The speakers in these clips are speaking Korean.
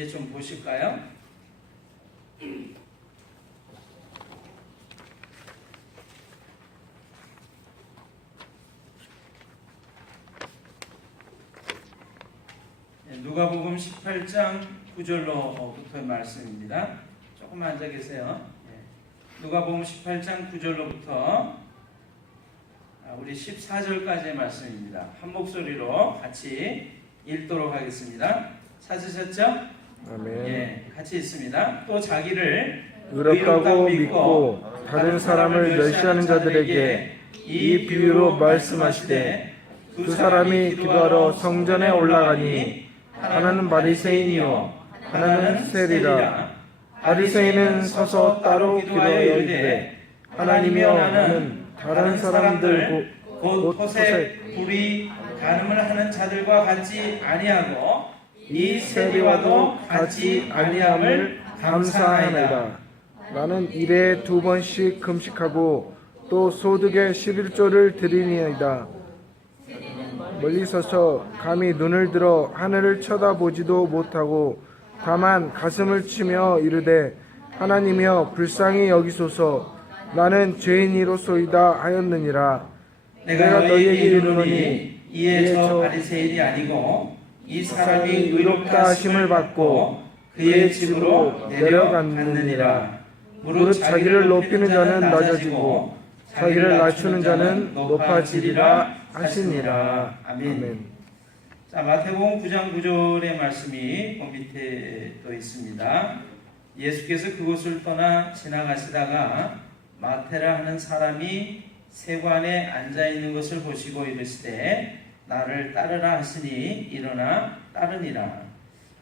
함께 좀 보실까요? 누가복음 18장 9절로부터의 말씀입니다. 조금 앉아 계세요. 누가복음 18장 9절로부터 우리 14절까지의 말씀입니다. 한 목소리로 같이 읽도록 하겠습니다. 찾으셨죠? 아멘. 같이 읽습니다. 또 자기를 의롭다고 믿고 다른 사람을 멸시하는 자들에게 이 비유로 말씀하시되 두 사람이 기도하러 성전에 올라가니 하나는 바리새인이요 하나는 세리라. 바리새인은 서서 따로 기도하여 이르되 하나님이여 나는 다른 사람들 곧 토색, 불의, 간음을 하는 자들과 같이 아니하고 이 세리와도 같이 아니함을 감사하나이다. 나는 일에 2번씩 금식하고 또 소득의 11조를 드리니이다. 멀리 서서 감히 눈을 들어 하늘을 쳐다보지도 못하고 다만 가슴을 치며 이르되 하나님이여 불쌍히 여기소서 나는 죄인이로소이다 하였느니라. 내가 너희에게 이르노니 이에 저 바리새인이 아니고 이 사람이 의롭다 하심을 받고 그의 집으로 내려갔느니라. 무릇 자기를 높이는 자는 낮아지고 자기를 낮추는 자는 높아지리라 하시니라. 아멘. 자, 마태복음 9장 9절의 말씀이 그 밑에 또 있습니다. 예수께서 그곳을 떠나 지나가시다가 마태라 하는 사람이 세관에 앉아 있는 것을 보시고 이르시되 나를 따르라 하시니 일어나 따르니라.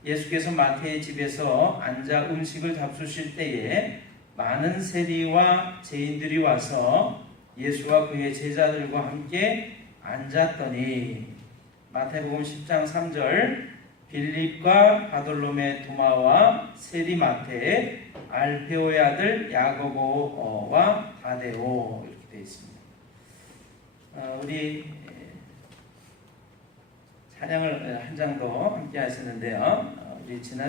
예수께서 마태의 집에서 앉아 음식을 잡수실 때에 많은 세리와 죄인들이 와서 예수와 그의 제자들과 함께 앉았더니 마태복음 10장 3절 빌립과 바돌로메 도마와 세리 마태 알페오의 아들 야고보와 다데오 이렇게 되어 있습니다. 우리 찬양을 한 장 더 함께 하시는데요. 우리 지난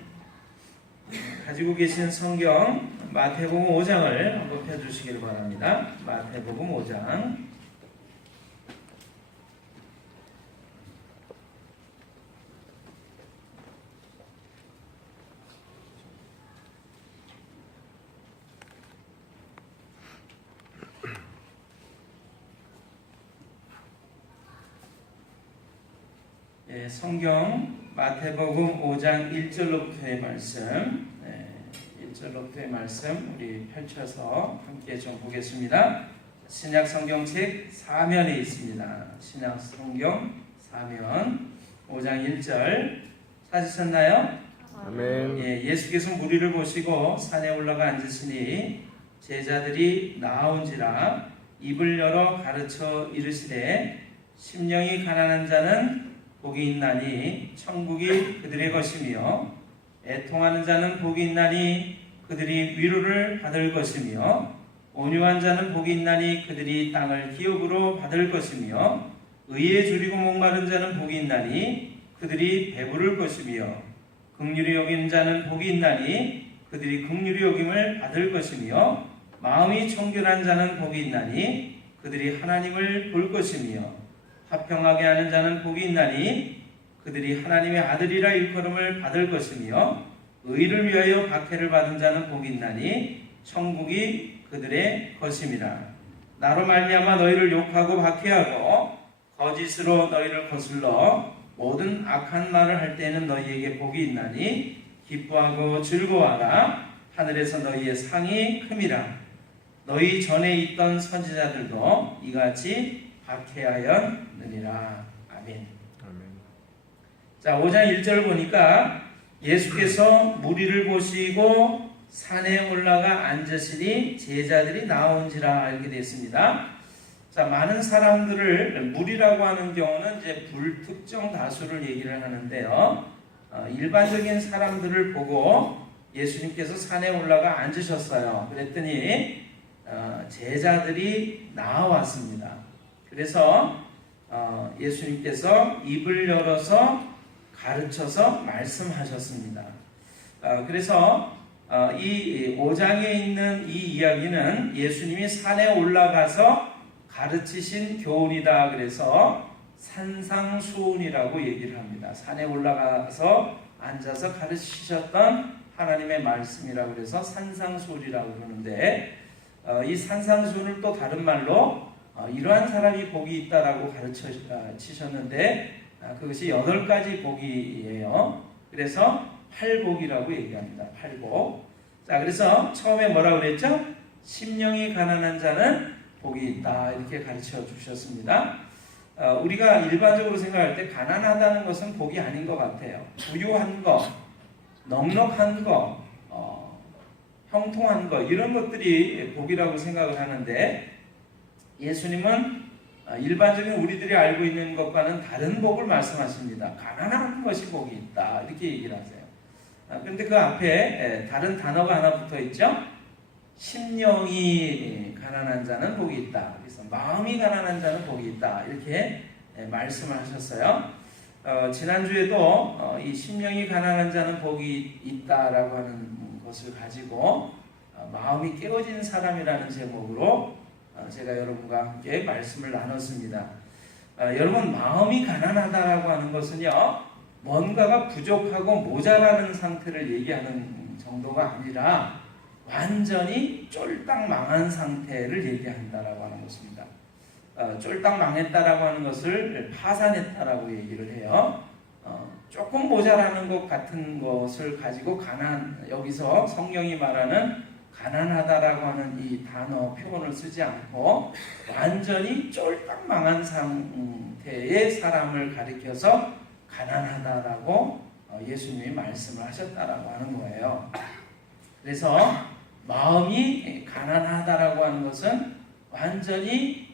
가지고 계신 성경 마태복음 5장을 한번 펴주시길 바랍니다. 마태복음 5장 성경 마태복음 5장 1절로부터의 말씀 1절로부터의 말씀 우리 펼쳐서 함께 좀 보겠습니다. 신약 성경책 4면에 있습니다. 신약 성경 4면 5장 1절 찾으셨나요? 아멘. 예수께서 무리를 보시고 산에 올라가 앉으시니 제자들이 나아온지라 입을 열어 가르쳐 이르시되 심령이 가난한 자는 복이 있나니 천국이 그들의 것이며 애통하는 자는 복이 있나니 그들이 위로를 받을 것이며 온유한 자는 복이 있나니 그들이 땅을 기업으로 받을 것이며 의에 줄이고 목마른 자는 복이 있나니 그들이 배부를 것이며 긍휼히 여기는 자는 복이 있나니 그들이 긍휼히 여김을 받을 것이며 마음이 청결한 자는 복이 있나니 그들이 하나님을 볼 것이며 화평하게 하는 자는 복이 있나니 그들이 하나님의 아들이라 일컬음을 받을 것이며 의를 위하여 박해를 받은 자는 복이 있나니 천국이 그들의 것임이라. 나로 말미암아 너희를 욕하고 박해하고 거짓으로 너희를 거슬러 모든 악한 말을 할 때에는 너희에게 복이 있나니 기뻐하고 즐거워하라. 하늘에서 너희의 상이 큼이라. 너희 전에 있던 선지자들도 이같이 박해하였느니라. 아멘. 자, 5장 1절 보니까 예수께서 무리를 보시고 산에 올라가 앉으시니 제자들이 나온지라 이렇게 되어 있습니다. 자, 많은 사람들을 무리라고 하는 경우는 이제 불특정 다수를 얘기를 하는데요. 일반적인 사람들을 보고 예수님께서 산에 올라가 앉으셨어요. 그랬더니 제자들이 나와왔습니다. 그래서 예수님께서 입을 열어서 가르쳐서 말씀하셨습니다. 그래서 이 5장에 있는 이 이야기는 예수님이 산에 올라가서 가르치신 교훈이다. 그래서 산상수훈이라고 얘기를 합니다. 산에 올라가서 앉아서 가르치셨던 하나님의 말씀이라고 그래서 산상수훈이라고 그러는데, 이 산상수훈을 또 다른 말로 이러한 사람이 복이 있다라고 가르치셨는데, 그것이 8가지 복이에요. 그래서 팔복이라고 얘기합니다. 팔복. 자, 그래서 처음에 뭐라고 그랬죠? 심령이 가난한 자는 복이 있다. 이렇게 가르쳐 주셨습니다. 우리가 일반적으로 생각할 때 가난하다는 것은 복이 아닌 것 같아요. 부유한 거, 넉넉한 거, 형통한 거, 이런 것들이 복이라고 생각을 하는데, 예수님은 일반적인 우리들이 알고 있는 것과는 다른 복을 말씀하십니다. 가난한 것이 복이 있다. 이렇게 얘기를 하세요. 그런데 그 앞에 다른 단어가 하나 붙어 있죠. 심령이 가난한 자는 복이 있다. 그래서 마음이 가난한 자는 복이 있다. 이렇게 말씀을 하셨어요. 지난주에도 이 심령이 가난한 자는 복이 있다라고 하는 것을 가지고 마음이 깨어진 사람이라는 제목으로 제가 여러분과 함께 말씀을 나눴습니다. 여러분, 마음이 가난하다라고 하는 것은요, 뭔가가 부족하고 모자라는 상태를 얘기하는 정도가 아니라 완전히 쫄딱 망한 상태를 얘기한다라고 하는 것입니다. 쫄딱 망했다라고 하는 것을 파산했다라고 얘기를 해요. 조금 모자라는 것 같은 것을 가지고 여기서 성경이 말하는 가난하다라고 하는 이 단어 표현을 쓰지 않고 완전히 쫄딱 망한 상태의 사람을 가리켜서 가난하다라고 예수님이 말씀을 하셨다라고 하는 거예요. 그래서 마음이 가난하다라고 하는 것은 완전히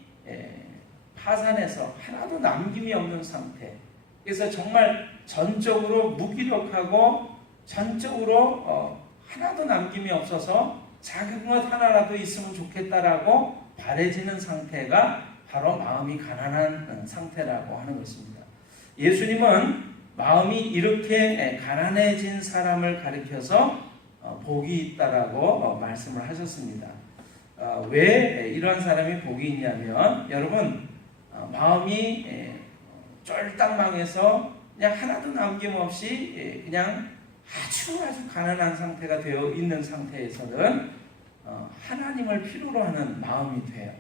파산해서 하나도 남김이 없는 상태. 그래서 정말 전적으로 무기력하고 전적으로 하나도 남김이 없어서 작은 것 하나라도 있으면 좋겠다라고 바래지는 상태가 바로 마음이 가난한 상태라고 하는 것입니다. 예수님은 마음이 이렇게 가난해진 사람을 가리켜서 복이 있다라고 말씀을 하셨습니다. 왜 이런 사람이 복이 있냐면, 여러분, 마음이 쫄딱 망해서 그냥 하나도 남김없이 그냥 아주 가난한 상태가 되어 있는 상태에서는 하나님을 필요로 하는 마음이 돼요.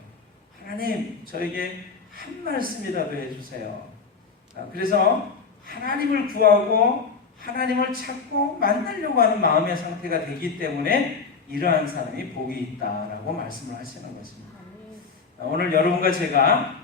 하나님, 저에게 한 말씀이라도 해주세요. 그래서 하나님을 구하고 하나님을 찾고 만나려고 하는 마음의 상태가 되기 때문에 이러한 사람이 복이 있다라고 말씀을 하시는 것입니다. 오늘 여러분과 제가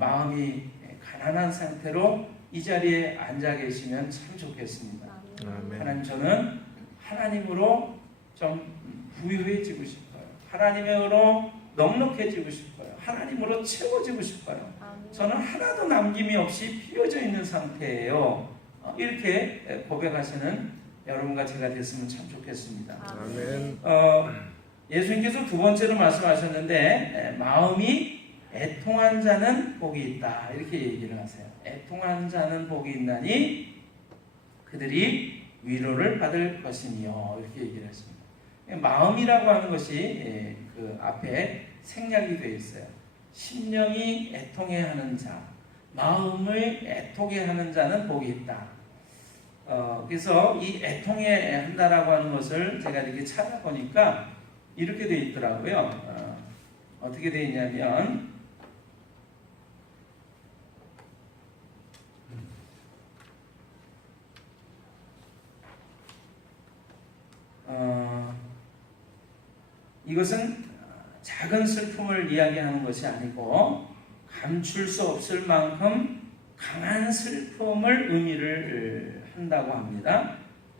마음이 가난한 상태로 이 자리에 앉아 계시면 참 좋겠습니다. 아멘. 하나님, 저는 하나님으로 좀 부유해지고 싶어요. 하나님으로 넉넉해지고 싶어요. 하나님으로 채워지고 싶어요. 저는 하나도 남김이 없이 비어져 있는 상태예요. 이렇게 고백하시는 여러분과 제가 됐으면 참 좋겠습니다. 아멘. 예수님께서 두 번째로 말씀하셨는데, 마음이 애통한 자는 복이 있다. 이렇게 얘기를 하세요. 애통한 자는 복이 있나니 그들이 위로를 받을 것이니요. 이렇게 얘기를 하십니다. 마음이라고 하는 것이 그 앞에 생략이 되어 있어요. 심령이 애통해하는 자, 마음을 애통해하는 자는 복이 있다. 그래서 이 애통해한다라고 하는 것을 제가 이렇게 찾아보니까 이렇게 되어 있더라고요. 어떻게 되어 있냐면, 이것은 작은 슬픔을 이야기하는 것이 아니고 감출 수 없을 만큼 강한 슬픔을 의미를 한다고 합니다.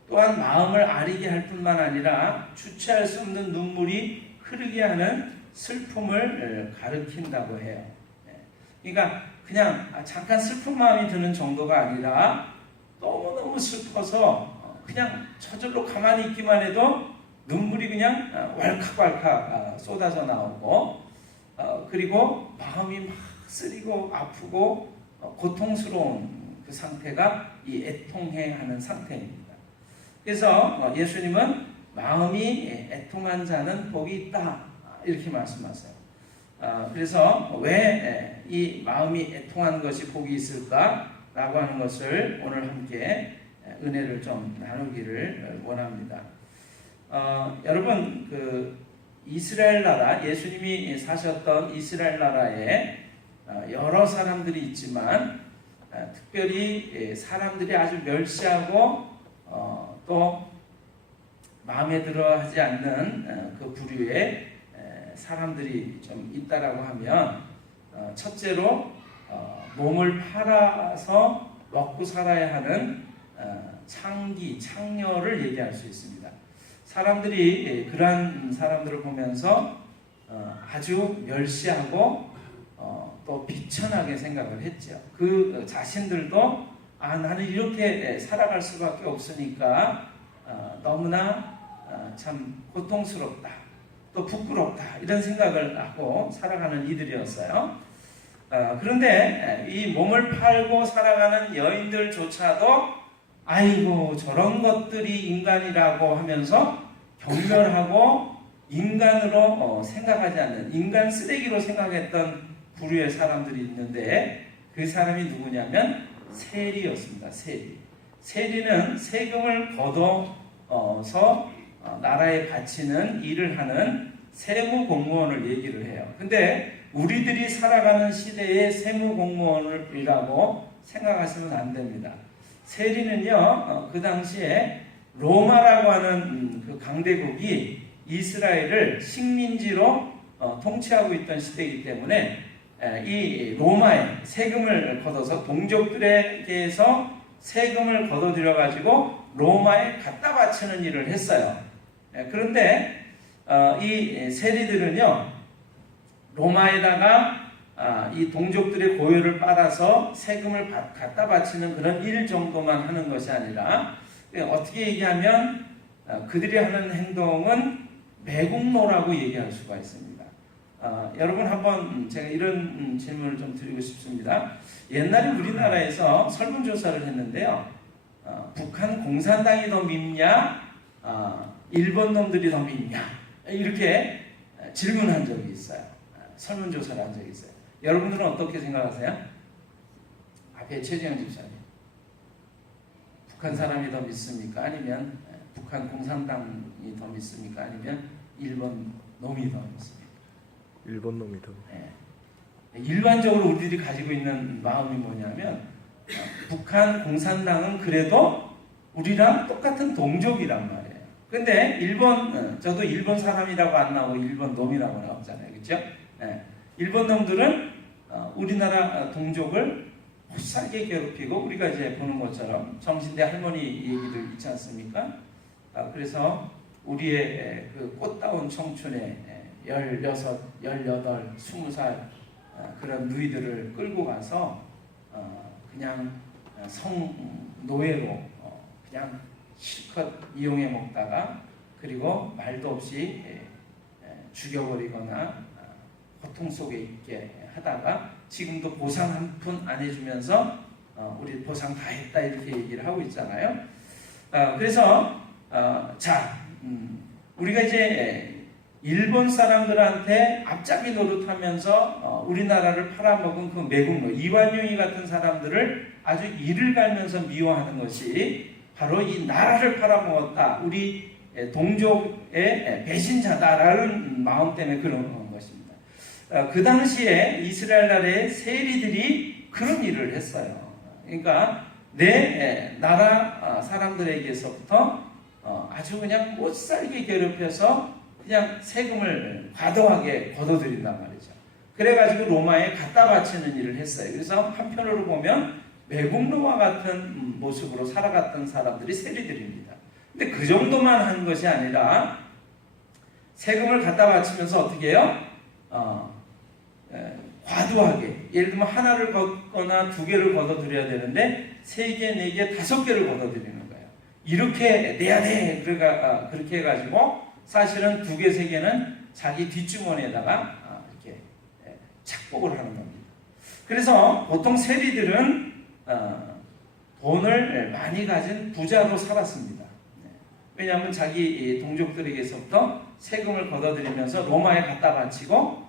또한 마음을 아리게 할 뿐만 아니라 주체할 수 없는 눈물이 흐르게 하는 슬픔을 가리킨다고 해요. 그러니까 그냥 잠깐 슬픈 마음이 드는 정도가 아니라 너무너무 슬퍼서 그냥 저절로 가만히 있기만 해도 눈물이 그냥 왈칵왈칵 쏟아져 나오고, 그리고 마음이 막 쓰리고 아프고 고통스러운 그 상태가 이 애통해하는 상태입니다. 그래서 예수님은 마음이 애통한 자는 복이 있다 이렇게 말씀하세요. 그래서 왜 이 마음이 애통한 것이 복이 있을까라고 하는 것을 오늘 함께 은혜를 좀 나누기를 원합니다. 여러분 그 이스라엘 나라, 예수님이 사셨던 이스라엘 나라에 여러 사람들이 있지만 특별히 사람들이 아주 멸시하고 또 마음에 들어 하지 않는 그 부류의 사람들이 좀 있다라고 하면 첫째로 몸을 팔아서 먹고 살아야 하는 창녀를 얘기할 수 있습니다. 사람들이 그러한 사람들을 보면서 아주 멸시하고 또 비천하게 생각을 했죠. 그 자신들도 나는 이렇게 살아갈 수밖에 없으니까 너무나 참 고통스럽다, 또 부끄럽다 이런 생각을 하고 살아가는 이들이었어요. 그런데 이 몸을 팔고 살아가는 여인들조차도 아이고 저런 것들이 인간이라고 하면서 경멸하고 인간으로 생각하지 않는, 인간 쓰레기로 생각했던 부류의 사람들이 있는데 그 사람이 누구냐면 세리였습니다. 세리는 세금을 걷어서 나라에 바치는 일을 하는 세무 공무원을 얘기를 해요. 근데 우리들이 살아가는 시대의 세무 공무원이라고 생각하시면 안 됩니다. 세리는요, 그 당시에 로마라고 하는 그 강대국이 이스라엘을 식민지로 통치하고 있던 시대이기 때문에 이 로마에 세금을 걷어서 동족들에게서 세금을 걷어들여 가지고 로마에 갖다 바치는 일을 했어요. 그런데 이 세리들은요, 로마에다가 이 동족들의 고요를 빨아서 세금을 갖다 바치는 그런 일 정도만 하는 것이 아니라 어떻게 얘기하면 그들이 하는 행동은 매국노라고 얘기할 수가 있습니다. 여러분 한번 제가 이런 질문을 좀 드리고 싶습니다. 옛날에 우리나라에서 설문조사를 했는데요. 북한 공산당이 더 밉냐? 일본 놈들이 더 밉냐? 이렇게 질문한 적이 있어요. 설문조사를 한 적이 있어요. 여러분들은 어떻게 생각하세요? 앞에 최재형 집사님. 북한 사람이 더 믿습니까? 아니면 북한 공산당이 더 믿습니까? 아니면 일본 놈이 더 믿습니까? 일본 놈이 더. 일반적으로 우리들이 가지고 있는 마음이 뭐냐면 북한 공산당은 그래도 우리랑 똑같은 동족이란 말이에요. 근데 저도 일본 사람이라고 안 나오고 일본 놈이라고 나오잖아요. 그렇죠? 일본 놈들은 우리나라 동족을 못살게 괴롭히고 우리가 이제 보는 것처럼 정신대 할머니 얘기들 있지 않습니까? 그래서 우리의 그 꽃다운 청춘에 16, 18, 20살 그런 누이들을 끌고 가서 그냥 성노예로 그냥 실컷 이용해 먹다가 그리고 말도 없이 죽여버리거나 고통 속에 있게 하다가 지금도 보상 한 푼 안 해주면서 우리 보상 다 했다 이렇게 얘기를 하고 있잖아요. 그래서 우리가 이제 일본 사람들한테 앞잡이 노릇하면서 우리나라를 팔아먹은 그 매국노 이완용이 같은 사람들을 아주 이를 갈면서 미워하는 것이 바로 이 나라를 팔아먹었다, 우리 동족의 배신자다라는 마음 때문에 그런 것입니다. 그 당시에 이스라엘 나라의 세리들이 그런 일을 했어요. 그러니까 내 나라 사람들에게서부터 아주 그냥 못살게 괴롭혀서 그냥 세금을 과도하게 걷어들인단 말이죠. 그래가지고 로마에 갖다 바치는 일을 했어요. 그래서 한편으로 보면 매국노와 같은 모습으로 살아갔던 사람들이 세리들입니다. 근데 그 정도만 한 것이 아니라 세금을 갖다 바치면서 어떻게 해요? 과도하게, 예를 들면 하나를 걷거나 두 개를 걷어들여야 되는데 3개, 4개, 5개를 걷어들이는 거예요. 이렇게 내야 돼. 그렇게 해가지고 사실은 2개, 3개는 자기 뒷주머니에다가 이렇게 착복을 하는 겁니다. 그래서 보통 세리들은 돈을 많이 가진 부자로 살았습니다. 왜냐하면 자기 동족들에게서부터 세금을 걷어들이면서 로마에 갖다 바치고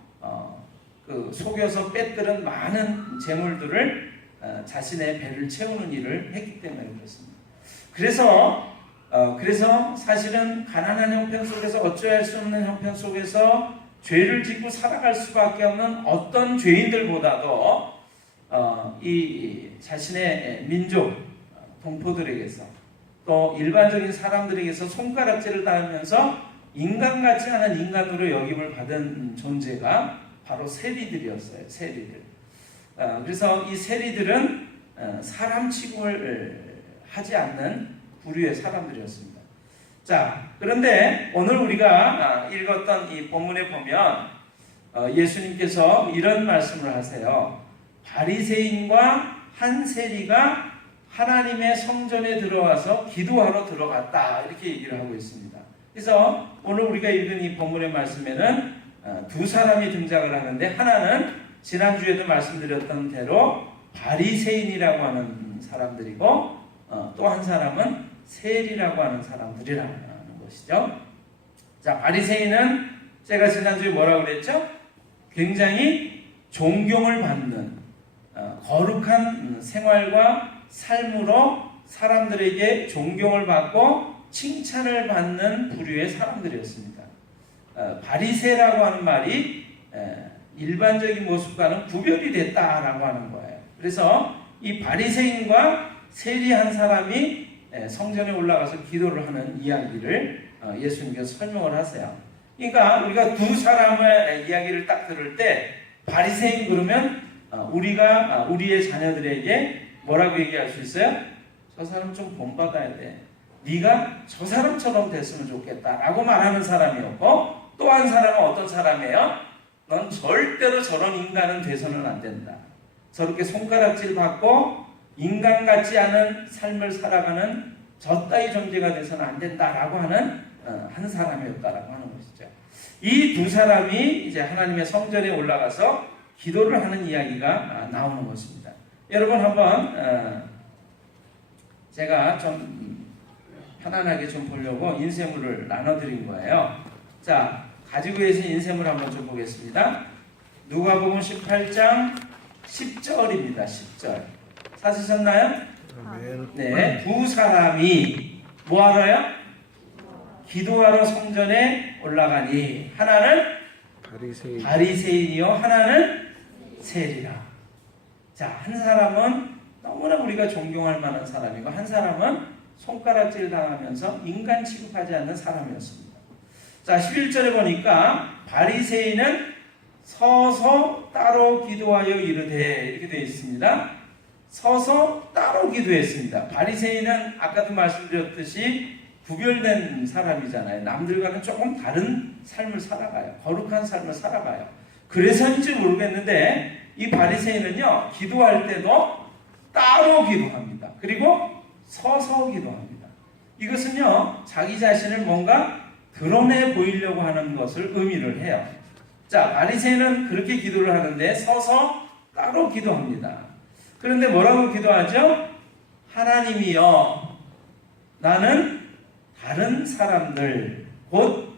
그 속여서 빼들은 많은 재물들을 자신의 배를 채우는 일을 했기 때문에 그렇습니다. 그래서 사실은 가난한 형편 속에서 어찌할 수 없는 형편 속에서 죄를 짓고 살아갈 수밖에 없는 어떤 죄인들보다도 이 자신의 민족 동포들에게서 또 일반적인 사람들에게서 손가락질을 당하면서 인간 같지 않은 인간으로 여김을 받은 존재가 바로 세리들이었어요. 세리들. 그래서 이 세리들은 사람 취급을 하지 않는 부류의 사람들이었습니다. 자, 그런데 오늘 우리가 읽었던 이 본문에 보면 예수님께서 이런 말씀을 하세요. 바리새인과 한 세리가 하나님의 성전에 들어와서 기도하러 들어갔다, 이렇게 얘기를 하고 있습니다. 그래서 오늘 우리가 읽은 이 본문의 말씀에는 두 사람이 등장을 하는데, 하나는 지난주에도 말씀드렸던 대로 바리새인이라고 하는 사람들이고 또 한 사람은 세리라고 하는 사람들이라는 것이죠. 자, 바리새인은 제가 지난주에 뭐라고 그랬죠? 굉장히 존경을 받는 거룩한 생활과 삶으로 사람들에게 존경을 받고 칭찬을 받는 부류의 사람들이었습니다. 바리새라고 하는 말이 일반적인 모습과는 구별이 됐다라고 하는 거예요. 그래서 이 바리새인과 세리 한 사람이 성전에 올라가서 기도를 하는 이야기를 예수님께서 설명을 하세요. 그러니까 우리가 두 사람의 이야기를 딱 들을 때 바리새인 그러면 우리가 우리의 자녀들에게 뭐라고 얘기할 수 있어요? 저 사람 좀 본받아야 돼. 네가 저 사람처럼 됐으면 좋겠다라고 말하는 사람이었고, 또 한 사람은 어떤 사람이에요? 넌 절대로 저런 인간은 돼서는 안 된다. 저렇게 손가락질 받고 인간 같지 않은 삶을 살아가는 저 따위 존재가 돼서는 안 된다라고 하는 한 사람이었다라고 하는 것이죠. 이 두 사람이 이제 하나님의 성전에 올라가서 기도를 하는 이야기가 나오는 것입니다. 여러분 한번 제가 좀 편안하게 좀 보려고 인쇄물을 나눠드린 거예요. 자, 가지고 계신 인쇄물 한번 좀 보겠습니다. 누가복음 18장 10절입니다. 10절. 찾으셨나요? 아멘. 네, 두 사람이 뭐하러요? 기도하러 성전에 올라가니 하나는 바리새인이요 하나는 세리라. 자, 한 사람은 너무나 우리가 존경할 만한 사람이고 한 사람은 손가락질 당하면서 인간 취급하지 않는 사람이었습니다. 자, 11절에 보니까 바리새인은 서서 따로 기도하여 이르되, 이렇게 되어 있습니다. 서서 따로 기도했습니다. 바리새인은 아까도 말씀드렸듯이 구별된 사람이잖아요. 남들과는 조금 다른 삶을 살아가요. 거룩한 삶을 살아가요. 그래서인지 모르겠는데 이 바리새인은요, 기도할 때도 따로 기도합니다. 그리고 서서 기도합니다. 이것은요, 자기 자신을 뭔가 드러내 보이려고 하는 것을 의미를 해요. 자, 바리새인은 그렇게 기도를 하는데 서서 따로 기도합니다. 그런데 뭐라고 기도하죠? 하나님이여, 나는 다른 사람들, 곧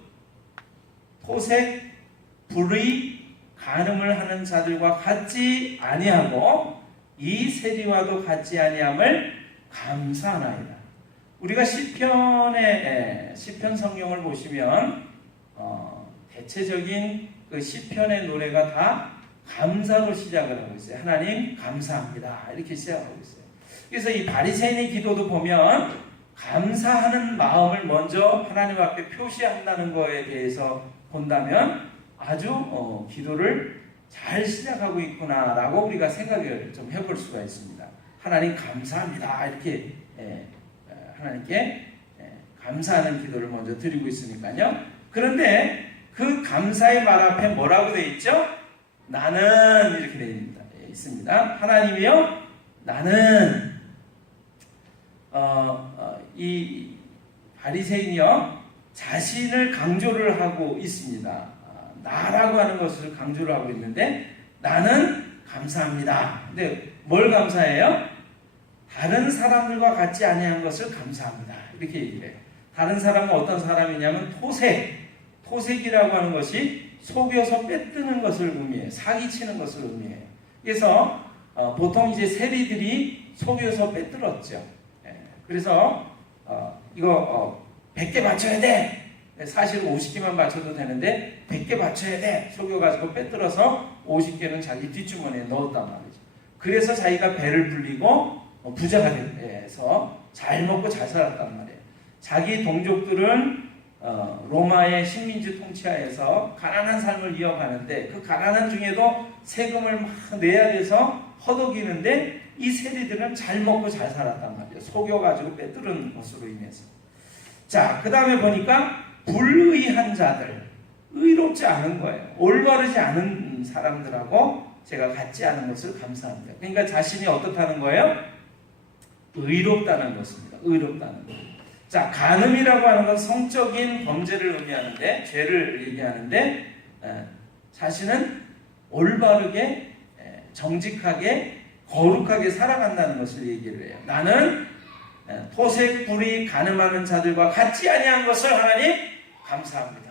토색, 불의, 간음을 하는 자들과 같지 아니하고 이 세리와도 같지 아니함을 감사하나이다. 우리가 시편 성경을 보시면 대체적인 그 시편의 노래가 다 감사로 시작을 하고 있어요. 하나님 감사합니다, 이렇게 시작하고 있어요. 그래서 이 바리새인의 기도도 보면 감사하는 마음을 먼저 하나님 앞에 표시한다는 거에 대해서 본다면 아주 기도를 잘 시작하고 있구나라고 우리가 생각을 좀 해볼 수가 있습니다. 하나님 감사합니다, 이렇게 하나님께 감사하는 기도를 먼저 드리고 있으니까요. 그런데 그 감사의 말 앞에 뭐라고 되어 있죠? 나는, 이렇게 되어 있습니다. 하나님이요, 나는. 이 바리새인이요, 자신을 강조를 하고 있습니다. 나라고 하는 것을 강조를 하고 있는데, 나는 감사합니다. 근데 뭘 감사해요? 다른 사람들과 같지 아니한 것을 감사합니다, 이렇게 얘기를 해요. 다른 사람은 어떤 사람이냐면 토색이라고 하는 것이 속여서 빼뜨는 것을 의미해요. 사기치는 것을 의미해요. 그래서 보통 이제 세리들이 속여서 빼뜨렸죠. 그래서 이거 100개 맞춰야 돼. 사실 50개만 맞춰도 되는데 100개 맞춰야 돼. 속여가지고 빼뜨려서 50개는 자기 뒷주머니에 넣었단 말이죠. 그래서 자기가 배를 불리고 부자가 돼서 잘 먹고 잘 살았단 말이에요. 자기 동족들은 로마의 식민지 통치하에서 가난한 삶을 이어가는데 그 가난한 중에도 세금을 막 내야 돼서 허덕이는데 이 세리들은 잘 먹고 잘 살았단 말이에요. 속여가지고 빼뜨는 것으로 인해서. 자, 그 다음에 보니까 불의한 자들, 의롭지 않은 거예요. 올바르지 않은 사람들하고 제가 같지 않은 것을 감사합니다. 그러니까 자신이 어떻다는 거예요? 의롭다는 것입니다. 의롭다는 것. 자, 간음이라고 하는 건 성적인 범죄를 의미하는데, 죄를 얘기하는데, 자신은 올바르게, 정직하게, 거룩하게 살아간다는 것을 얘기를 해요. 나는 토색, 불의, 간음하는 자들과 같지 아니한 것을 하나님 감사합니다.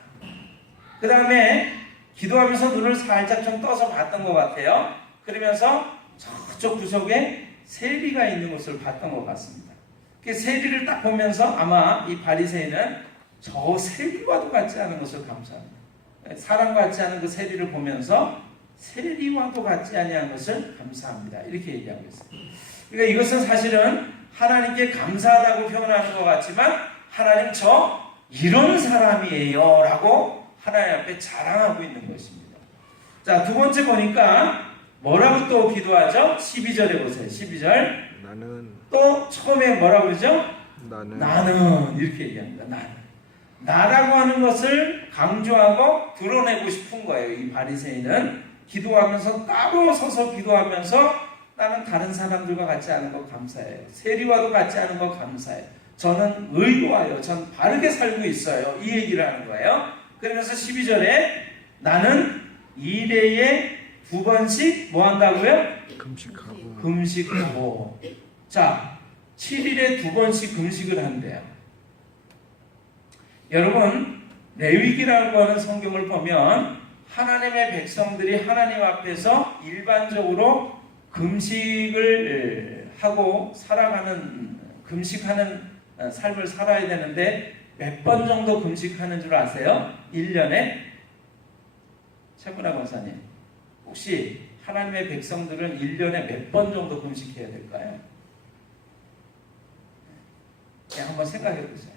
그 다음에 기도하면서 눈을 살짝 좀 떠서 봤던 것 같아요. 그러면서 저쪽 구석에 세리가 있는 것을 봤던 것 같습니다. 그 세리를 딱 보면서 아마 이 바리새인은 저 세리와도 같지 않은 것을 감사합니다. 사람 같지 않은 그 세리를 보면서 세리와도 같지 아니한 것을 감사합니다. 이렇게 얘기하고 있어요. 그러니까 이것은 사실은 하나님께 감사하다고 표현하는 것 같지만 하나님 저 이런 사람이에요 라고 하나님 앞에 자랑하고 있는 것입니다. 자, 두 번째 보니까 뭐라고 또 기도하죠? 12절에 보세요. 12절. 나는 또 처음에 뭐라고 그러죠? 나는 이렇게 얘기합니다. 나라고 하는 것을 강조하고 드러내고 싶은 거예요. 이 바리새인은 기도하면서 따로 서서 기도하면서 나는 다른 사람들과 같지 않은 것 감사해요. 세리와도 같지 않은 것 감사해요. 저는 의로워요. 전 바르게 살고 있어요. 이 얘기를 하는 거예요. 그러면서 12절에 나는 일해에 2번씩 뭐 한다고요? 금식하고. 자, 7일에 2번씩 금식을 한대요. 여러분, 레위기라고 하는 성경을 보면 하나님의 백성들이 하나님 앞에서 일반적으로 금식을 하고 살아가는, 금식하는 삶을 살아야 되는데 몇 번 정도 금식하는 줄 아세요? 1년에? 최문아 권사님, 혹시 하나님의 백성들은 1년에 몇 번 정도 금식해야 될까요? 그냥 한번 생각해 보세요.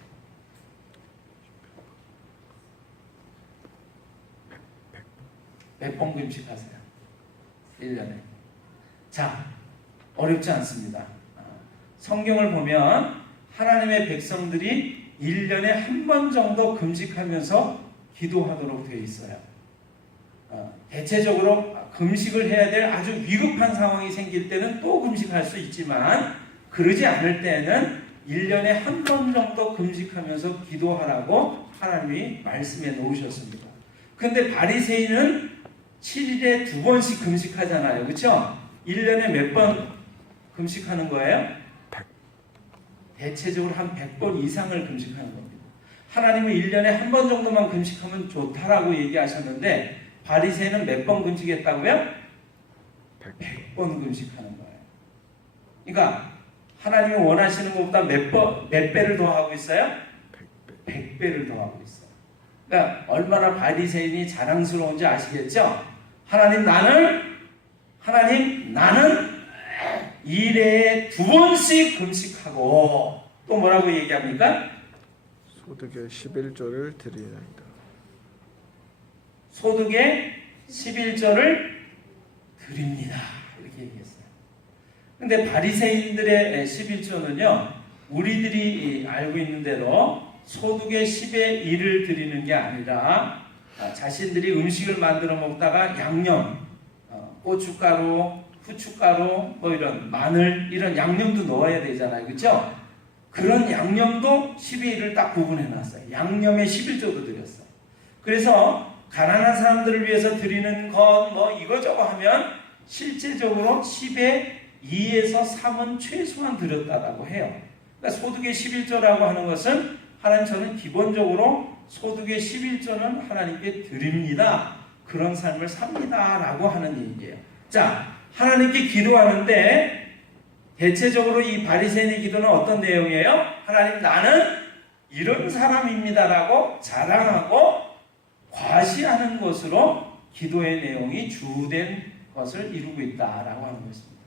몇 번 금식하세요? 1년에. 자, 어렵지 않습니다. 성경을 보면 하나님의 백성들이 1년에 한 번 정도 금식하면서 기도하도록 되어 있어요. 대체적으로 금식을 해야 될 아주 위급한 상황이 생길 때는 또 금식할 수 있지만 그러지 않을 때는 1년에 한 번 정도 금식하면서 기도하라고 하나님이 말씀해 놓으셨습니다. 근데 바리새인은 7일에 2번씩 금식하잖아요. 그렇죠? 1년에 몇 번 금식하는 거예요? 100. 대체적으로 한 100번 이상을 금식하는 겁니다. 하나님은 1년에 한 번 정도만 금식하면 좋다라고 얘기하셨는데 바리새인은 몇 번 금식했다고요? 100번 금식하는 거예요. 그러니까 하나님이 원하시는 것보다 몇 배를 더 하고 있어요? 100배를 더 하고 있어요. 그러니까 얼마나 바리새인이 자랑스러운지 아시겠죠? 하나님 나는 일에 2번씩 금식하고 또 뭐라고 얘기합니까? 소득의 11조를 드리나이다. 소득의 11조를 드립니다. 이렇게 얘기했어요. 근데 바리새인들의 11조는요, 우리들이 알고 있는 대로 소득의 10의 1을 드리는 게 아니라 자신들이 음식을 만들어 먹다가 양념, 고춧가루, 후춧가루, 뭐 이런 마늘 이런 양념도 넣어야 되잖아요. 그렇죠? 그런 양념도 10의 1을 딱 구분해 놨어요. 양념에 11조도 드렸어요. 그래서 가난한 사람들을 위해서 드리는 것 뭐 이거저거 하면 실제적으로 10의 2에서 3은 최소한 드렸다고 해요. 그러니까 소득의 11조라고 하는 것은 하나님 저는 기본적으로 소득의 11조는 하나님께 드립니다. 그런 삶을 삽니다. 라고 하는 얘기예요. 자, 하나님께 기도하는데 대체적으로 이 바리새인의 기도는 어떤 내용이에요? 하나님 나는 이런 사람입니다라고 자랑하고 과시하는 것으로 기도의 내용이 주된 것을 이루고 있다라고 하는 것입니다.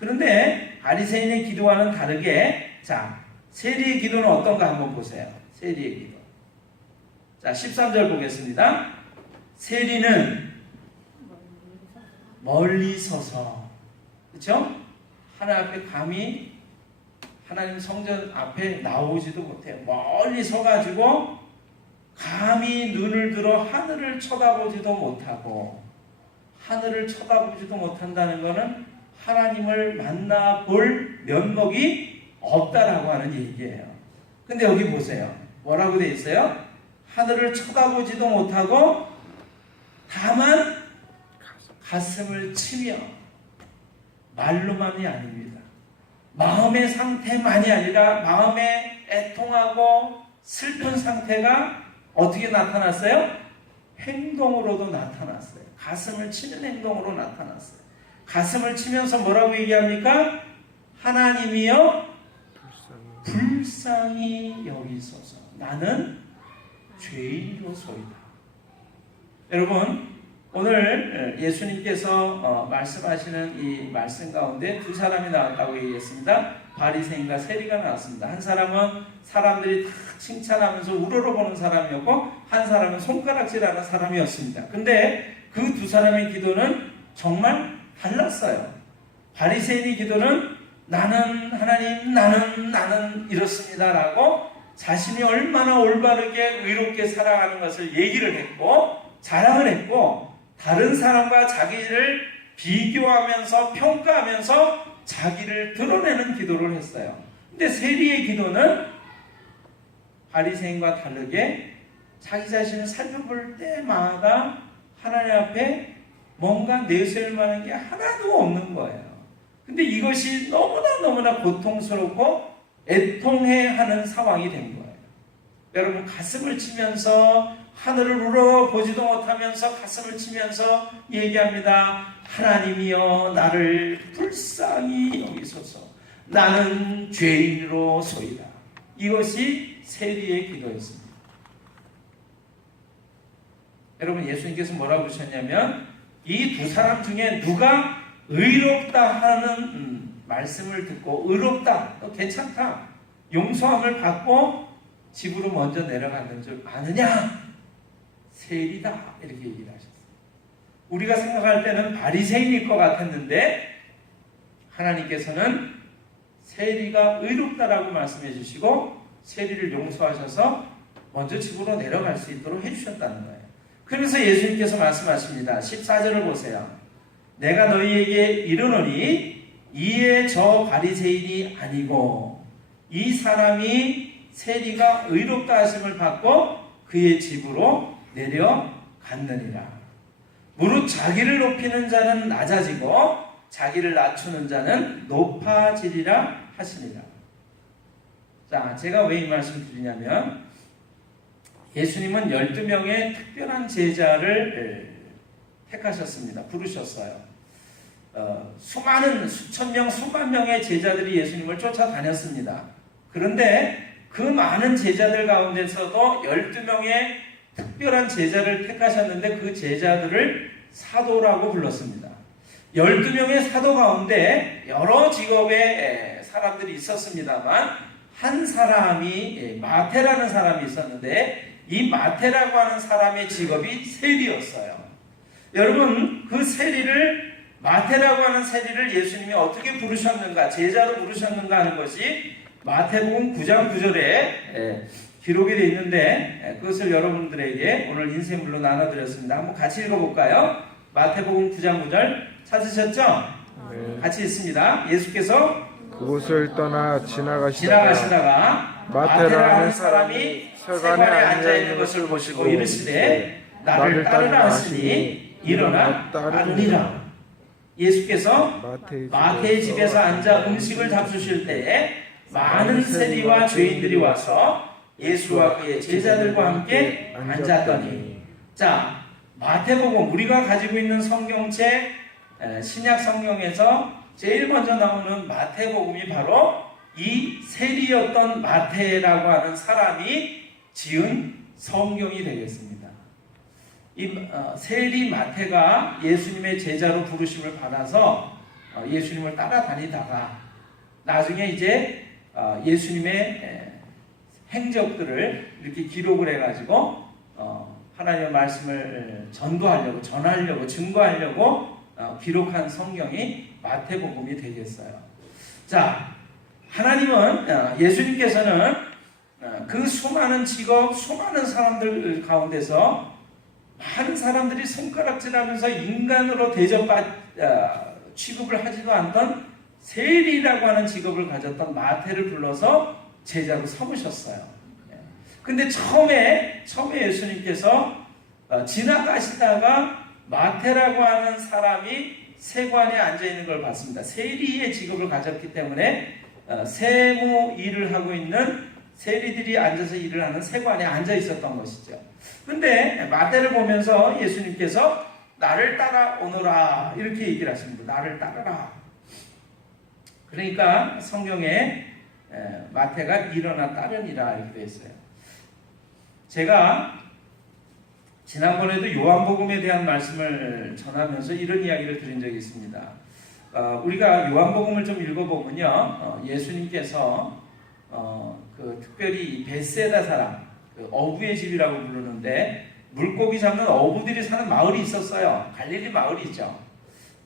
그런데 바리새인의 기도와는 다르게 자, 세리의 기도는 어떤가 한번 보세요. 세리의 기도. 자, 13절 보겠습니다. 세리는 멀리 서서, 그렇죠? 하나님 앞에 감히 하나님 성전 앞에 나오지도 못해요. 멀리 서가지고 감히 눈을 들어 하늘을 쳐다보지도 못하고, 하늘을 쳐다보지도 못한다는 것은 하나님을 만나볼 면목이 없다라고 하는 얘기예요. 근데 여기 보세요. 뭐라고 되어 있어요? 하늘을 쳐다보지도 못하고 다만 가슴을 치며, 말로만이 아닙니다. 마음의 상태만이 아니라 마음의 애통하고 슬픈 상태가 어떻게 나타났어요? 행동으로도 나타났어요. 가슴을 치는 행동으로 나타났어요. 가슴을 치면서 뭐라고 얘기합니까? 하나님이여 불쌍히 여기소서. 나는 죄인으로소이다. 여러분, 오늘 예수님께서 말씀하시는 이 말씀 가운데 두 사람이 나왔다고 얘기했습니다. 바리새인과 세리가 나왔습니다. 한 사람은 사람들이 다 칭찬하면서 우러러보는 사람이었고, 한 사람은 손가락질하는 사람이었습니다. 근데 그 두 사람의 기도는 정말 달랐어요. 바리새인의 기도는 나는 하나님, 나는 이렇습니다라고 자신이 얼마나 올바르게 의롭게 살아가는 것을 얘기를 했고 자랑을 했고, 다른 사람과 자기를 비교하면서 평가하면서 자기를 드러내는 기도를 했어요. 근데 세리의 기도는 바리새인과 다르게 자기 자신을 살펴볼 때마다 하나님 앞에 뭔가 내세울 만한 게 하나도 없는 거예요. 근데 이것이 너무나 고통스럽고 애통해하는 상황이 된 거예요. 여러분, 가슴을 치면서 하늘을 우러보지도 못하면서 가슴을 치면서 얘기합니다. 하나님이여 나를 불쌍히 여기소서. 나는 죄인으로소이다. 이것이 세리의 기도였습니다. 여러분, 예수님께서 뭐라고 그러셨냐면 이 두 사람 중에 누가 의롭다 하는 말씀을 듣고 의롭다, 괜찮다, 용서함을 받고 집으로 먼저 내려가는 줄 아느냐? 세리다. 이렇게 얘기를 하셨어요. 우리가 생각할 때는 바리새인일 것 같았는데 하나님께서는 세리가 의롭다라고 말씀해 주시고 세리를 용서하셔서 먼저 집으로 내려갈 수 있도록 해주셨다는 거예요. 그래서 예수님께서 말씀하십니다. 14절을 보세요. 내가 너희에게 이르노니 이에 저 바리새인이 아니고 이 사람이 세리가 의롭다 하심을 받고 그의 집으로 내려갔느니라. 무릇 자기를 높이는 자는 낮아지고 자기를 낮추는 자는 높아지리라 하시니라. 자, 제가 왜 이 말씀을 드리냐면 예수님은 12명의 특별한 제자를 택하셨습니다. 부르셨어요. 수천 명, 수만 명의 제자들이 예수님을 쫓아다녔습니다. 그런데 그 많은 제자들 가운데서도 12명의 특별한 제자를 택하셨는데 그 제자들을 사도라고 불렀습니다. 12명의 사도 가운데 여러 직업의 사람들이 있었습니다만 한 사람이 마태라는 사람이 있었는데 이 마태라고 하는 사람의 직업이 세리였어요. 여러분, 그 세리를 마태라고 하는 세리를 예수님이 어떻게 부르셨는가, 제자로 부르셨는가 하는 것이 마태복음 9장 9절에 기록이 되어 있는데 그것을 여러분들에게 오늘 인쇄물로 나눠드렸습니다. 한번 같이 읽어볼까요? 마태복음 9장 9절 찾으셨죠? 네. 같이 읽습니다. 예수께서 그곳을 떠나 지나가시다가 마태라는 사람이 세관에 앉아있는 것을 보시고 이르시되 나를 따르라 하시니 일어나 따르니라. 예수께서 마태의 집에서 앉아 음식을 잡수실 때에 많은 세리와 죄인들이 와서 예수와 그의 제자들과 함께 앉았더니. 자, 마태복음, 우리가 가지고 있는 성경책 신약 성경에서 제일 먼저 나오는 마태복음이 바로 이 세리였던 마태라고 하는 사람이 지은 성경이 되겠습니다. 이 세리 마태가 예수님의 제자로 부르심을 받아서 예수님을 따라다니다가 나중에 이제 예수님의 행적들을 이렇게 기록을 해가지고 하나님의 말씀을 전도하려고, 전하려고, 증거하려고 기록한 성경이 마태복음이 되겠어요. 자, 하나님은, 예수님께서는 그 수많은 직업, 수많은 사람들 가운데서 많은 사람들이 손가락질하면서 인간으로 취급을 하지도 않던 세리라고 하는 직업을 가졌던 마태를 불러서 제자로 삼으셨어요. 근데 처음에 예수님께서 지나가시다가 마태라고 하는 사람이 세관에 앉아 있는 걸 봤습니다. 세리의 직업을 가졌기 때문에 세무 일을 하고 있는 세리들이 앉아서 일을 하는 세관에 앉아 있었던 것이죠. 근데 마태를 보면서 예수님께서 나를 따라오너라 이렇게 얘기를 하십니다. 나를 따르라. 그러니까 성경에 마태가 일어나 따르니라 이렇게 되어 있어요. 제가 지난번에도 요한복음에 대한 말씀을 전하면서 이런 이야기를 드린 적이 있습니다. 우리가 요한복음을 좀 읽어보면요, 예수님께서 특별히 베세다 사람, 어부의 집이라고 부르는데 물고기 잡는 어부들이 사는 마을이 있었어요. 갈릴리 마을이죠.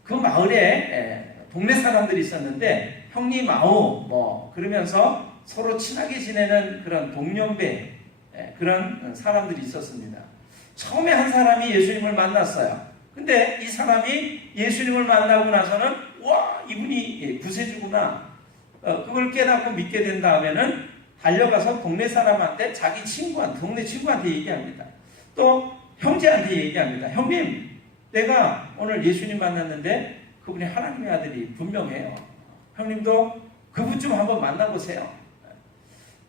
그 마을에 동네 사람들이 있었는데 형님 아우 그러면서 서로 친하게 지내는 그런 동년배 그런 사람들이 있었습니다. 처음에 한 사람이 예수님을 만났어요. 근데 이 사람이 예수님을 만나고 나서는 와, 이분이 구세주구나, 그걸 깨닫고 믿게 된 다음에는 달려가서 동네 사람한테, 자기 친구한테, 동네 친구한테 얘기합니다. 또 형제한테 얘기합니다. 형님, 내가 오늘 예수님 만났는데 그분이 하나님의 아들이 분명해요. 형님도 그분 좀 한번 만나보세요.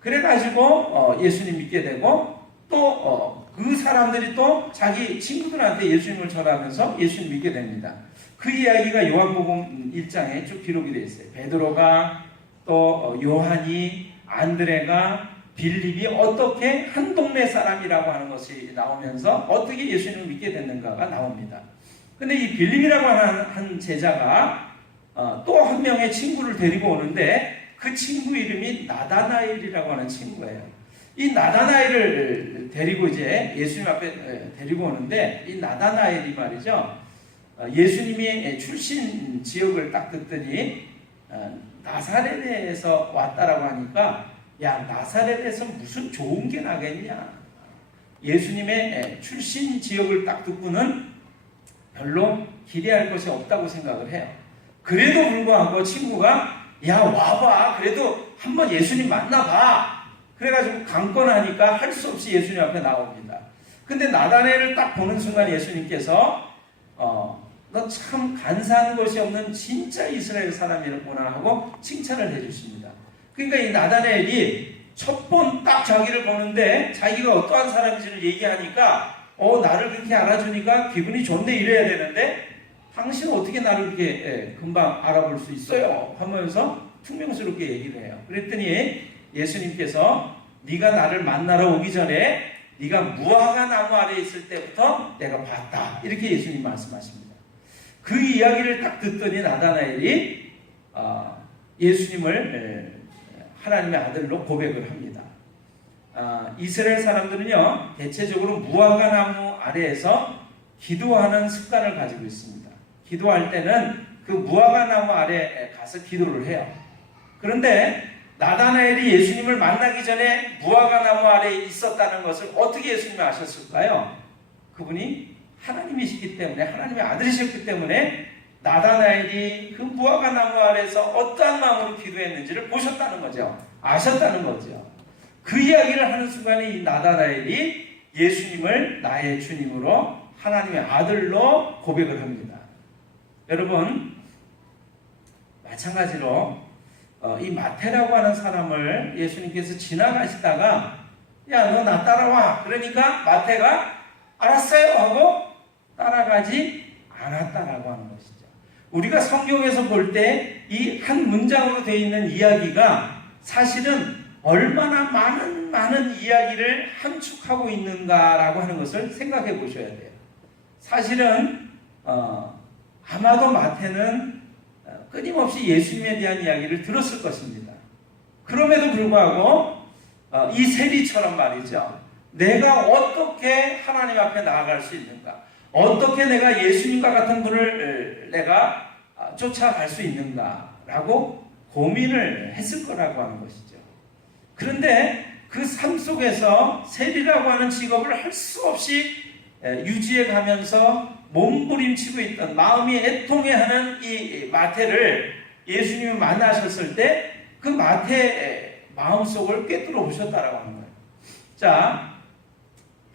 그래가지고 예수님 믿게 되고, 또 그 사람들이 또 자기 친구들한테 예수님을 전하면서 예수님 믿게 됩니다. 그 이야기가 요한복음 1장에 쭉 기록이 되어 있어요. 베드로가, 또 요한이, 안드레가, 빌립이 어떻게 한 동네 사람이라고 하는 것이 나오면서 어떻게 예수님을 믿게 됐는가가 나옵니다. 근데 이 빌립이라고 하는 한 제자가 또 한 명의 친구를 데리고 오는데 그 친구 이름이 나다나엘이라고 하는 친구예요. 이 나다나엘을 데리고 이제 예수님 앞에 데리고 오는데, 이 나다나엘이 말이죠, 예수님이 출신 지역을 딱 듣더니 나사렛에서 왔다라고 하니까, 야, 나사렛에서 무슨 좋은 게 나겠냐. 예수님의 출신 지역을 딱 듣고는 별로 기대할 것이 없다고 생각을 해요. 그래도 불구하고 친구가, 야, 와봐, 그래도 한번 예수님 만나봐. 그래가지고 강권하니까 할 수 없이 예수님 앞에 나옵니다. 근데 나다나엘을 딱 보는 순간 예수님께서 너 참 간사한 것이 없는 진짜 이스라엘 사람이구나 하고 칭찬을 해주십니다. 그러니까 이 나다나엘이 첫 번 딱 자기를 보는데 자기가 어떠한 사람인지를 얘기하니까 나를 그렇게 알아주니까 기분이 좋네 이래야 되는데, 당신은 어떻게 나를 그렇게 금방 알아볼 수 있어요? 하면서 퉁명스럽게 얘기를 해요. 그랬더니 예수님께서 네가 나를 만나러 오기 전에 네가 무화과 나무 아래에 있을 때부터 내가 봤다, 이렇게 예수님 말씀하십니다. 그 이야기를 딱 듣더니 나다나엘이 예수님을 하나님의 아들로 고백을 합니다. 이스라엘 사람들은요, 대체적으로 무화과 나무 아래에서 기도하는 습관을 가지고 있습니다. 기도할 때는 그 무화과 나무 아래에 가서 기도를 해요. 그런데 나다나엘이 예수님을 만나기 전에 무화과 나무 아래에 있었다는 것을 어떻게 예수님이 아셨을까요? 그분이 하나님이시기 때문에, 하나님의 아들이셨기 때문에 나다나엘이 그 무화과 나무 아래에서 어떠한 마음으로 기도했는지를 보셨다는 거죠. 아셨다는 거죠. 그 이야기를 하는 순간에 이 나다나엘이 예수님을 나의 주님으로, 하나님의 아들로 고백을 합니다. 여러분, 마찬가지로 이 마태라고 하는 사람을 예수님께서 지나가시다가 야, 너 나 따라와. 그러니까 마태가 알았어요 하고 따라가지 않았다라고 하는 것이죠. 우리가 성경에서 볼 때 이 한 문장으로 되어 있는 이야기가 사실은 얼마나 많은 이야기를 함축하고 있는가라고 하는 것을 생각해 보셔야 돼요. 사실은 아마도 마태는 끊임없이 예수님에 대한 이야기를 들었을 것입니다. 그럼에도 불구하고 이 세리처럼 말이죠. 내가 어떻게 하나님 앞에 나아갈 수 있는가? 어떻게 내가 예수님과 같은 분을 내가 쫓아갈 수 있는가라고 고민을 했을 거라고 하는 것이죠. 그런데 그 삶 속에서 세리라고 하는 직업을 할 수 없이 유지해 가면서 몸부림치고 있던 마음이 애통해하는 이 마태를 예수님이 만나셨을 때 그 마태의 마음속을 꿰뚫어 보셨다라고 하는 거예요. 자,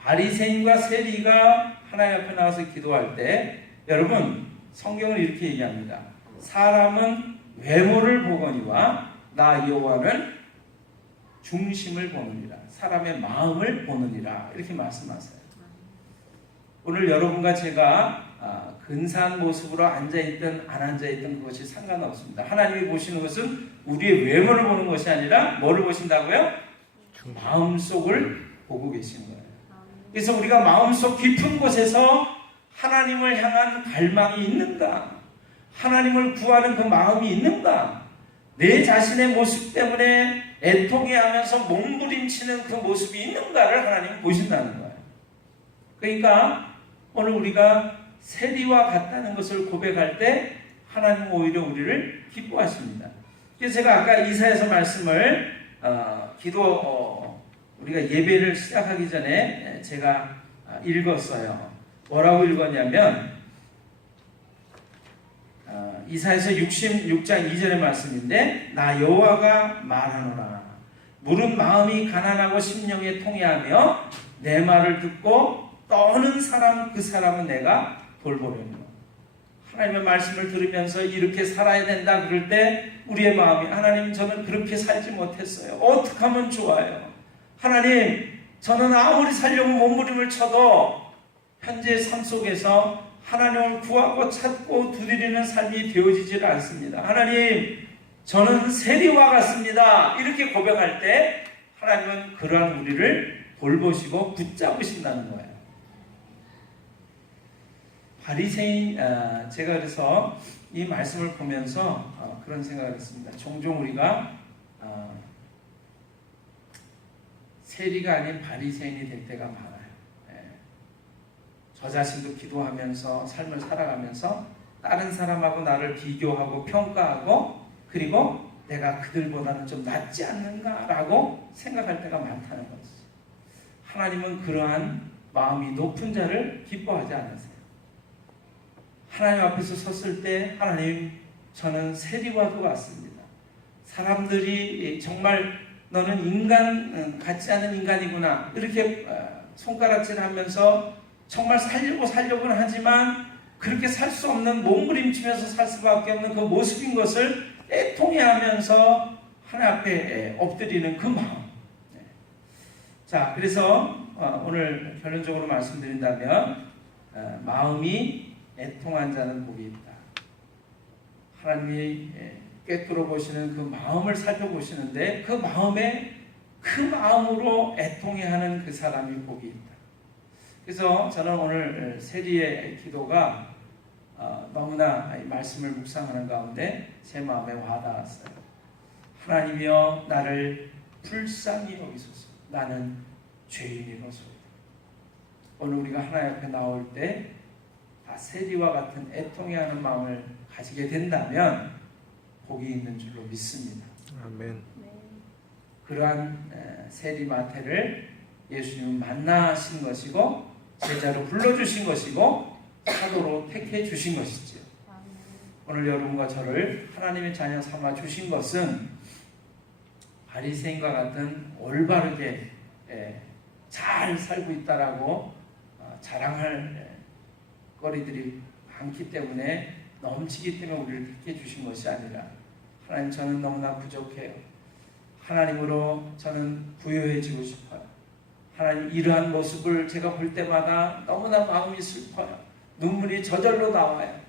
바리새인과 세리가 하나님 앞에 나와서 기도할 때 여러분 성경을 이렇게 얘기합니다. 사람은 외모를 보거니와 나 여호와는 중심을 보느니라. 사람의 마음을 보느니라. 이렇게 말씀하세요. 오늘 여러분과 제가 근사한 모습으로 앉아있든 안 앉아있든 그것이 상관없습니다. 하나님이 보시는 것은 우리의 외모를 보는 것이 아니라 뭐를 보신다고요? 마음속을 보고 계시는 거예요. 그래서 우리가 마음속 깊은 곳에서 하나님을 향한 갈망이 있는가? 하나님을 구하는 그 마음이 있는가? 내 자신의 모습 때문에 애통해하면서 몸부림치는 그 모습이 있는가를 하나님이 보신다는 거예요. 그러니까 오늘 우리가 세리와 같다는 것을 고백할 때 하나님은 오히려 우리를 기뻐하십니다. 그래서 제가 아까 이사야서 말씀을 우리가 예배를 시작하기 전에 제가 읽었어요. 뭐라고 읽었냐면 이사야서 66장 2절의 말씀인데 나 여호와가 말하노라. 물은 마음이 가난하고 심령에 통해하며 내 말을 듣고 떠는 사람 그 사람은 내가 돌보려니와. 하나님의 말씀을 들으면서 이렇게 살아야 된다 그럴 때 우리의 마음이 하나님 저는 그렇게 살지 못했어요. 어떻게 하면 좋아요? 하나님 저는 아무리 살려고 몸부림을 쳐도 현재의 삶 속에서 하나님을 구하고 찾고 두드리는 삶이 되어지질 않습니다. 하나님 저는 세리와 같습니다. 이렇게 고백할 때 하나님은 그러한 우리를 돌보시고 붙잡으신다는 거예요. 바리새인 제가 그래서 이 말씀을 보면서 그런 생각을 했습니다. 종종 우리가 세리가 아닌 바리새인이 될 때가 많아요. 저 자신도 기도하면서 삶을 살아가면서 다른 사람하고 나를 비교하고 평가하고 그리고 내가 그들보다는 좀 낫지 않는가라고 생각할 때가 많다는 거죠. 하나님은 그러한 마음이 높은 자를 기뻐하지 않으세요. 하나님 앞에서 섰을 때 하나님 저는 세리와도 같습니다. 사람들이 정말 너는 인간 같지 않은 인간이구나 이렇게 손가락질하면서 정말 살려고는 하지만 그렇게 살 수 없는 몸부림치면서 살 수밖에 없는 그 모습인 것을 애통해하면서 하나님 앞에 엎드리는 그 마음. 자, 그래서 오늘 결론적으로 말씀드린다면 마음이 애통한 자는 복이 있다. 하나님이 꿰뚫어 보시는 그 마음을 살펴보시는데 그 마음으로 애통해하는 그 사람이 복이 있다. 그래서 저는 오늘 세리의 기도가 너무나 이 말씀을 묵상하는 가운데 제 마음에 와닿았어요. 하나님이여 나를 불쌍히 여기소서. 나는 죄인이로소이다. 오늘 우리가 하나님 앞에 나올 때 세리와 같은 애통해하는 마음을 가지게 된다면 복이 있는 줄로 믿습니다. 아멘. 그러한 세리 마태를 예수님은 만나신 것이고 제자로 불러주신 것이고 사도로 택해 주신 것이지요. 오늘 여러분과 저를 하나님의 자녀 삼아 주신 것은 바리새인과 같은 올바르게 잘 살고 있다라고 자랑할 거리들이 많기 때문에 넘치기 때문에 우리를 택해 주신 것이 아니라 하나님 저는 너무나 부족해요. 하나님으로 저는 부유해지고 싶어요. 하나님, 이러한 모습을 제가 볼 때마다 너무나 마음이 슬퍼요. 눈물이 저절로 나와요.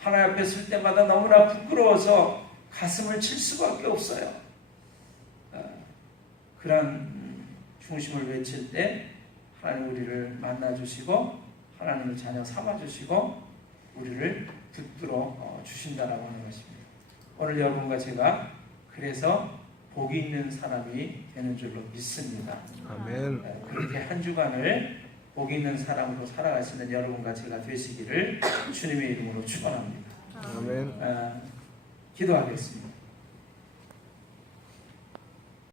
하나님 앞에 설 때마다 너무나 부끄러워서 가슴을 칠 수밖에 없어요. 그런 중심을 외칠 때 하나님 우리를 만나주시고 하나님을 자녀 삼아주시고 우리를 붙들어 주신다라고 하는 것입니다. 오늘 여러분과 제가 그래서 복이 있는 사람이 되는 줄로 믿습니다. 아멘. 그렇게 한 주간을 복 있는 사람으로 살아가시는 여러분과 제가 되시기를 주님의 이름으로 축원합니다. 아멘. 기도하겠습니다.